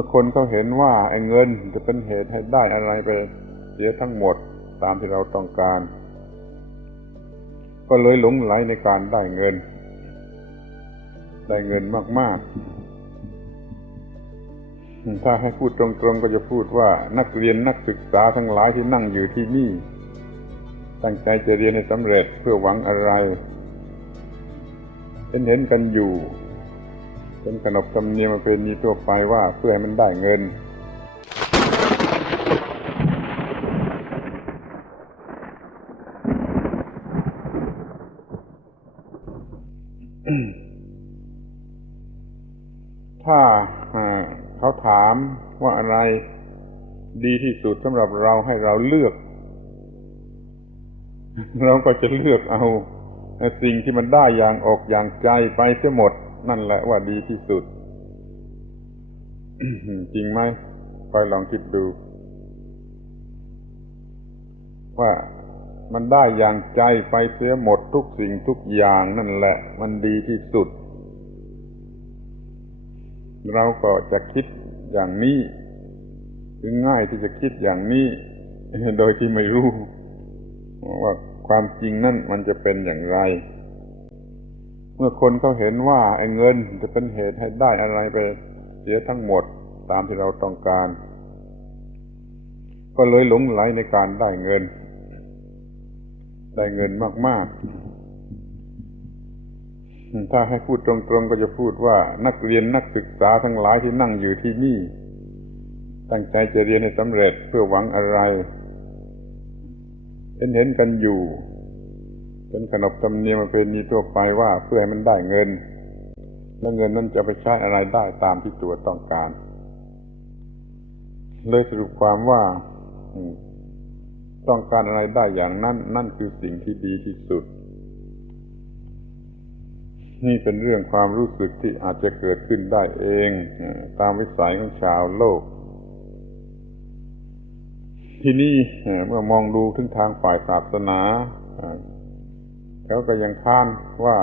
มื่อคนเขาเห็นว่าไอ้เงินจะเป็นเหตุให้ได้อะไรไปเสียทั้งหมดตามที่เราต้องการ ก็เลยหลงไหลในการได้เงิน ได้เงินมาก ๆ ถ้าให้พูดตรงๆก็จะพูดว่านักเรียนนักศึกษาทั้งหลายที่นั่งอยู่ที่นี่ ตั้งใจจะเรียนให้สำเร็จเพื่อหวังอะไรเห็นเห็นกันอยู่ เป็นขนบธรรมเนียมประเพณีทั่วไปว่าเพื่อให้มันได้เงิน ถ้าอ่าเขาถามว่าอะไรดีที่สุดสำหรับเราให้เราเลือก เราก็จะเลือกเอา สิ่งที่มันได้อย่างออกอย่างใจไปเสียหมด นั่นแหละว่าดีที่สุด จริงไหมคอยลองคิดดู ว่ามันได้อย่างใจไปเสียหมดทุกสิ่งทุกอย่างนั่นแหละ มันดีที่สุด เราก็จะคิดอย่างนี้คือง่ายที่จะคิดอย่างนี้ โดยที่ไม่รู้ว่าความจริงนั่นมันจะเป็นอย่างไร มื่อคนเขาเห็นว่าไอ้เงินจะเป็นเหตุให้ได้อะไรไปเสียทั้งหมดตามที่เราต้องการ ก็เลยหลงไหลในการได้เงิน ได้เงินมาก ๆ ถ้าให้พูดตรงๆก็จะพูดว่านักเรียนนักศึกษาทั้งหลายที่นั่งอยู่ที่นี่ ตั้งใจจะเรียนให้สำเร็จเพื่อหวังอะไรเห็นเห็นกันอยู่ เป็นขนบธรรมเนียมประเพณีทั่วไปว่าเพื่อให้มันได้เงิน แล้วเงินนั้นจะไปใช้อะไรได้ตามที่ตัวต้องการ เลยสรุปความว่าต้องการอะไรได้อย่างนั้น นั่นคือสิ่งที่ดีที่สุด นี่เป็นเรื่องความรู้สึกที่อาจจะเกิดขึ้นได้เองตามวิสัยของชาวโลก ที่นี่เมื่อมองดูถึงทางฝ่ายศาสนา เขาก็ยังค้านว่า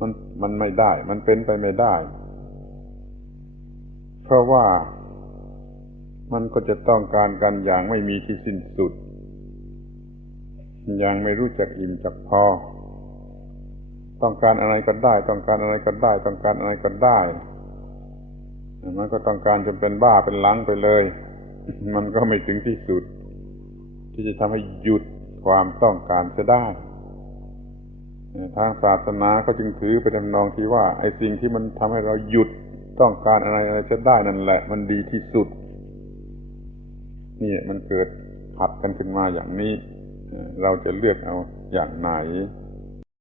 มันมันไม่ได้ มันเป็นไปไม่ได้ เพราะว่ามันก็จะต้องการกันอย่างไม่มีที่สิ้นสุด อย่างไม่รู้จักอิ่มจักพอ ต้องการอะไรก็ได้ ต้องการอะไรก็ได้ ต้องการอะไรก็ได้ มันก็ต้องการจนเป็นบ้าเป็นลังไปเลย มันก็ไม่ถึงที่สุด ที่จะทำให้หยุดความต้องการจะได้ ทางศาสนาก็จึงถือไปทำนองที่ว่าไอ้สิ่งที่มันทำให้เราหยุดต้องการอะไรอะไรจะได้นั่นแหละ มันดีที่สุด นี่มันเกิดขัดกันขึ้นมาอย่างนี้ เราจะเลือกเอาอย่างไหน